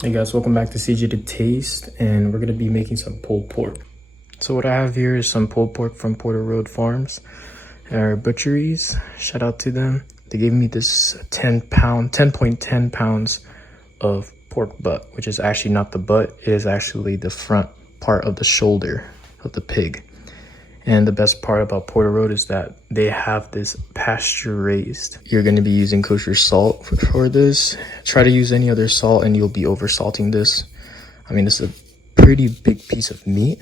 Hey guys, welcome back to CJtoTaste, and we're gonna be making some pulled pork. So what I have here is some pulled pork from Porter Road Farms, our butcheries. Shout out to them. They gave me this 10.10 pounds of pork butt, which is actually not the butt, it is actually the front part of the shoulder of the pig. And the best part about Porter Road is that they have this pasture raised. You're gonna be using kosher salt for this. Try to use any other salt and you'll be over salting this. I mean, this is a pretty big piece of meat.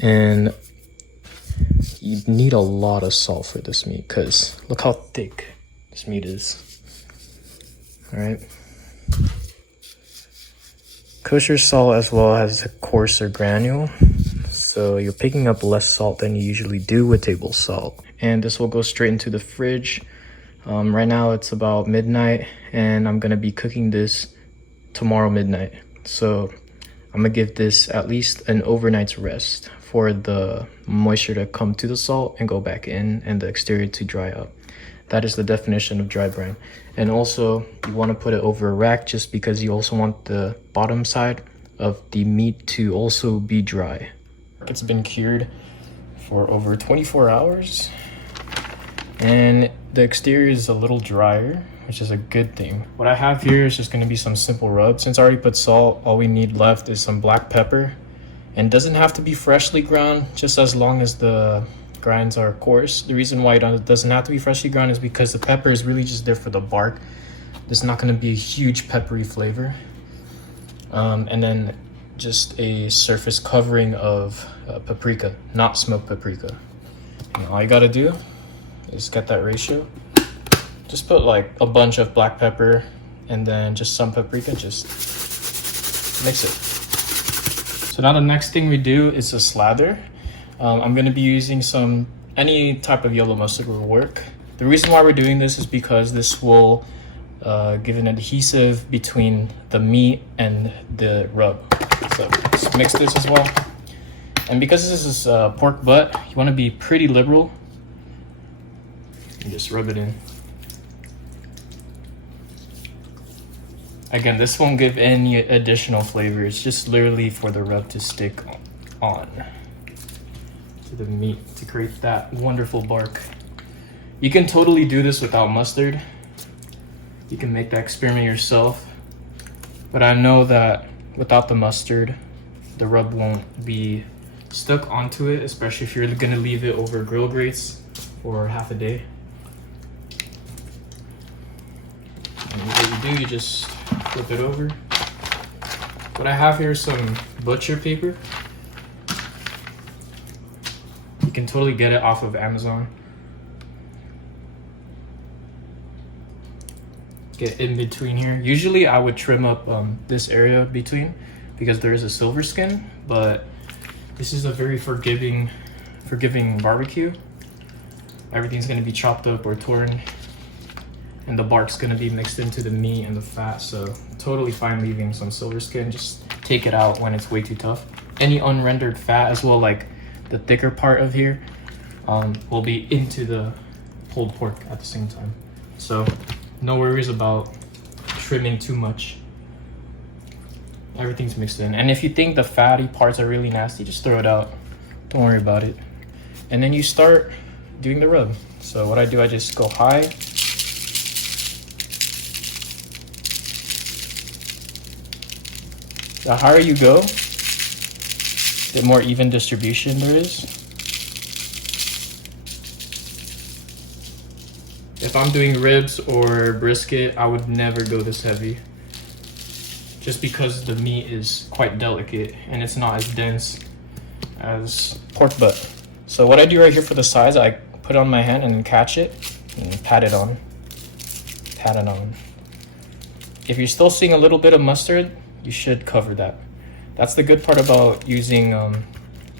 And you need a lot of salt for this meat because look how thick this meat is. All right. Kosher salt as well has a coarser granule. So you're picking up less salt than you usually do with table salt. And this will go straight into the fridge. Right now it's about midnight and I'm gonna be cooking this tomorrow midnight. So I'm gonna give this at least an overnight's rest for the moisture to come to the salt and go back in and the exterior to dry out. That is the definition of dry brine. And also you wanna put it over a rack just because you also want the bottom side of the meat to also be dry. It's been cured for over 24 hours and the exterior is a little drier, which is a good thing. What I have here is just going to be some simple rub. Since I already put salt, all we need left is some black pepper, and doesn't have to be freshly ground, just as long as the grinds are coarse. The reason why it doesn't have to be freshly ground is because the pepper is really just there for the bark. There's not going to be a huge peppery flavor. And then just a surface covering of paprika, not smoked paprika. And all you gotta do is get that ratio. Just put like a bunch of black pepper and then just some paprika, just mix it. So now the next thing we do is a slather. I'm gonna be using any type of yellow mustard will work. The reason why we're doing this is because this will give an adhesive between the meat and the rub. So let's mix this as well. And because this is pork butt, you want to be pretty liberal. And just rub it in. Again, this won't give any additional flavor. It's just literally for the rub to stick on to the meat to create that wonderful bark. You can totally do this without mustard. You can make that experiment yourself. But I know that without the mustard, the rub won't be stuck onto it, especially if you're gonna leave it over grill grates for half a day. And what you do, you just flip it over. What I have here is some butcher paper. You can totally get it off of Amazon. Get in between here. Usually I would trim up this area between because there is a silver skin, but this is a very forgiving barbecue. Everything's gonna be chopped up or torn and the bark's gonna be mixed into the meat and the fat, so totally fine leaving some silver skin. Just take it out when it's way too tough. Any unrendered fat as well, like the thicker part of here, will be into the pulled pork at the same time. So no worries about trimming too much. Everything's mixed in. And if you think the fatty parts are really nasty, just throw it out. Don't worry about it. And then you start doing the rub. So what I do, I just go high. The higher you go, the more even distribution there is. If I'm doing ribs or brisket, I would never go this heavy. Just because the meat is quite delicate and it's not as dense as pork butt. So what I do right here for the sides, I put it on my hand and then catch it and pat it on. Pat it on. If you're still seeing a little bit of mustard, you should cover that. That's the good part about using a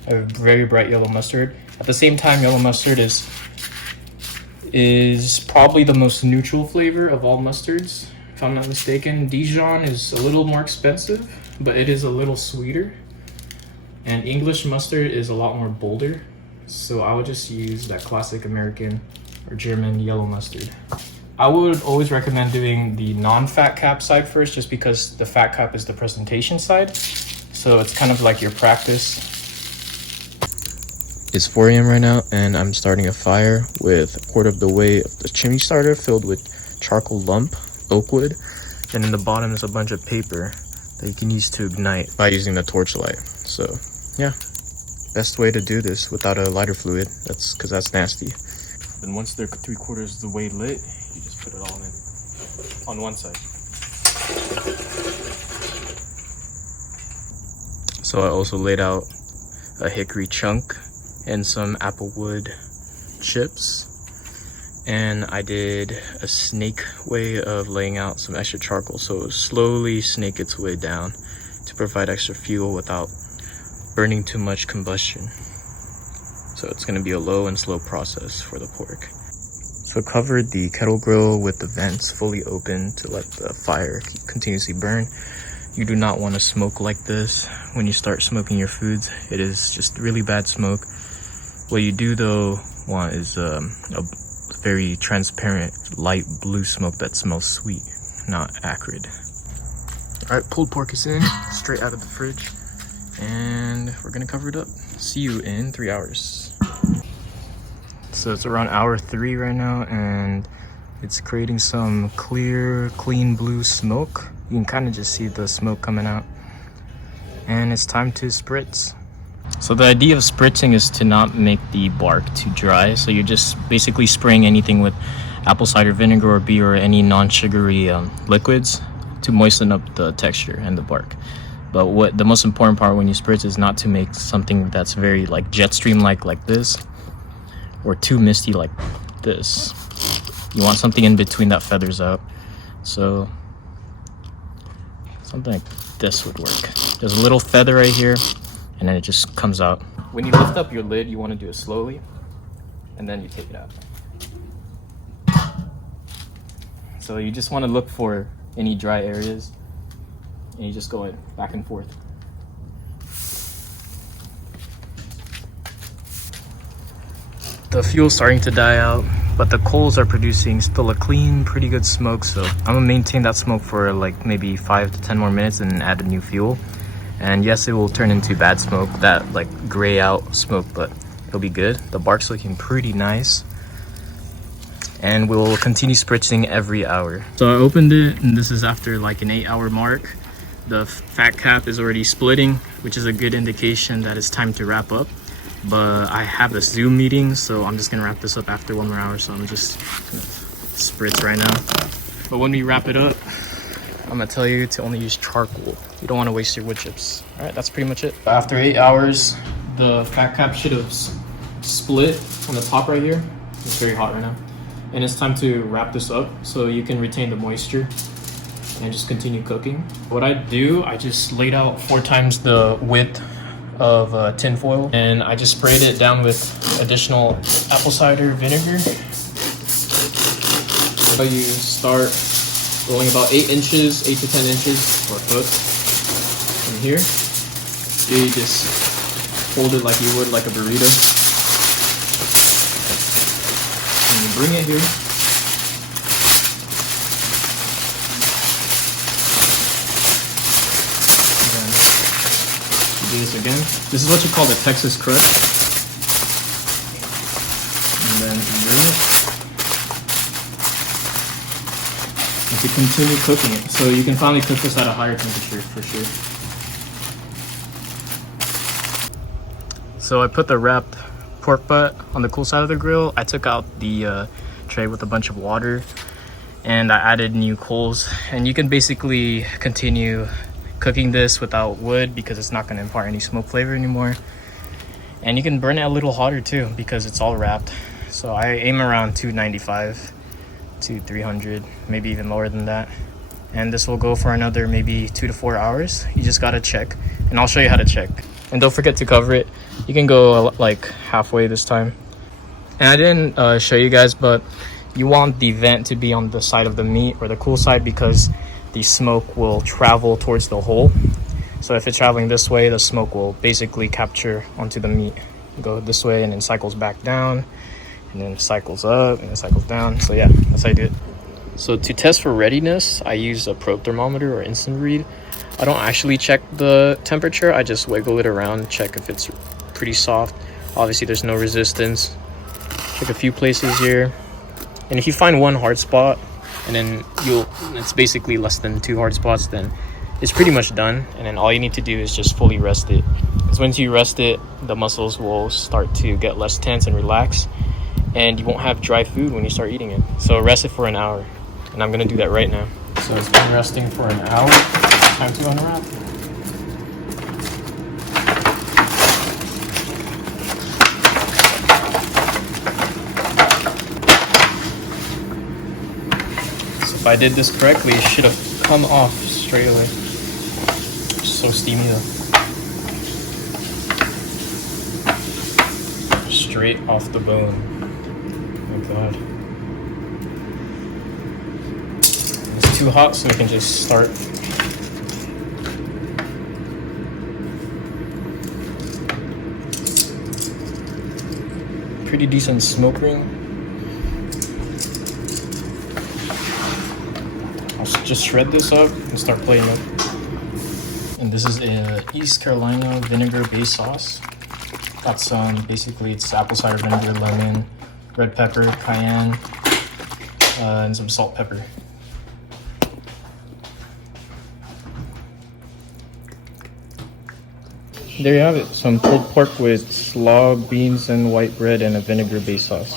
very bright yellow mustard. At the same time, yellow mustard is probably the most neutral flavor of all mustards. If I'm not mistaken, Dijon is a little more expensive, but it is a little sweeter. And English mustard is a lot more bolder. So I would just use that classic American or German yellow mustard. I would always recommend doing the non-fat cap side first, just because the fat cap is the presentation side. So it's kind of like your practice. It's 4 a.m. right now, and I'm starting a fire with a quarter of the weight of the chimney starter filled with charcoal lump, oak wood. And in the bottom is a bunch of paper that you can use to ignite by using the torchlight. So yeah, best way to do this without a lighter fluid. That's because that's nasty. Then once they're 3/4 the way lit, you just put it all in on one side. So I also laid out a hickory chunk and some applewood chips. And I did a snake way of laying out some extra charcoal, so it will slowly snake its way down to provide extra fuel without burning too much combustion. So it's going to be a low and slow process for the pork. So covered the kettle grill with the vents fully open to let the fire continuously burn. You do not want to smoke like this when you start smoking your foods. It is just really bad smoke. What you do though want is a very transparent light blue smoke that smells sweet, not acrid. All right, pulled pork is in straight out of the fridge, and we're gonna cover it up. See you in 3 hours. So it's around hour 3 right now, and it's creating some clear, clean blue smoke. You can kind of just see the smoke coming out, and it's time to spritz. So the idea of spritzing is to not make the bark too dry. So you're just basically spraying anything with apple cider vinegar or beer or any non-sugary liquids to moisten up the texture and the bark. But what the most important part when you spritz is not to make something that's very like jet stream like this, or too misty like this. You want something in between that feathers out. So something like this would work. There's a little feather right here, and then it just comes out. When you lift up your lid, you want to do it slowly, and then you take it out. So you just want to look for any dry areas, and you just go in back and forth. The fuel's starting to die out, but the coals are producing still a clean, pretty good smoke. So I'm gonna maintain that smoke for like maybe 5 to 10 more minutes and add a new fuel. And yes, it will turn into bad smoke, that like gray out smoke, but it'll be good. The bark's looking pretty nice. And we'll continue spritzing every hour. So I opened it, and this is after like an 8-hour mark. The fat cap is already splitting, which is a good indication that it's time to wrap up. But I have a Zoom meeting, so I'm just gonna wrap this up after 1 more hour. So I'm just gonna spritz right now. But when we wrap it up, I'm gonna tell you to only use charcoal. You don't want to waste your wood chips. All right, that's pretty much it. After 8 hours, the fat cap should have split on the top right here. It's very hot right now. And it's time to wrap this up so you can retain the moisture and just continue cooking. What I do, I just laid out 4 times the width of tin foil, and I just sprayed it down with additional apple cider vinegar. So you start rolling about 8 to 10 inches or foot from here. You just fold it like you would like a burrito, and you bring it here. Do this again. This is what you call the Texas crush. And then bring it. And to continue cooking it. So you can finally cook this at a higher temperature for sure. So I put the wrapped pork butt on the cool side of the grill. I took out the tray with a bunch of water, and I added new coals. And you can basically continue cooking this without wood because it's not going to impart any smoke flavor anymore. And you can burn it a little hotter too because it's all wrapped. So I aim around 295 to 300, maybe even lower than that. And this will go for another maybe 2 to 4 hours. You just gotta check, and I'll show you how to check. And don't forget to cover it. You can go like halfway this time. And I didn't show you guys, but you want the vent to be on the side of the meat or the cool side because the smoke will travel towards the hole. So if it's traveling this way, the smoke will basically capture onto the meat. Go this way and then cycles back down, and then cycles up and then cycles down. So yeah, that's how you do it. So to test for readiness, I use a probe thermometer or instant read. I don't actually check the temperature, I just wiggle it around, check if it's pretty soft. Obviously there's no resistance. Check a few places here. And if you find one hard spot, and then it's basically less than 2 hard spots, then it's pretty much done. And then all you need to do is just fully rest it. Because once you rest it, the muscles will start to get less tense and relax. And you won't have dry food when you start eating it. So rest it for an hour. And I'm gonna do that right now. So it's been resting for an hour. Time to unwrap. So if I did this correctly, it should have come off straight away. It's so steamy though. Straight off the bone. Oh my god. It's too hot, so we can just start. Pretty decent smoke ring. I'll just shred this up and start playing it. And this is a East Carolina vinegar based sauce. Got some, basically it's apple cider vinegar, lemon, red pepper, cayenne, and some salt, pepper. There you have it, some pulled pork with slaw, beans, and white bread, and a vinegar based sauce.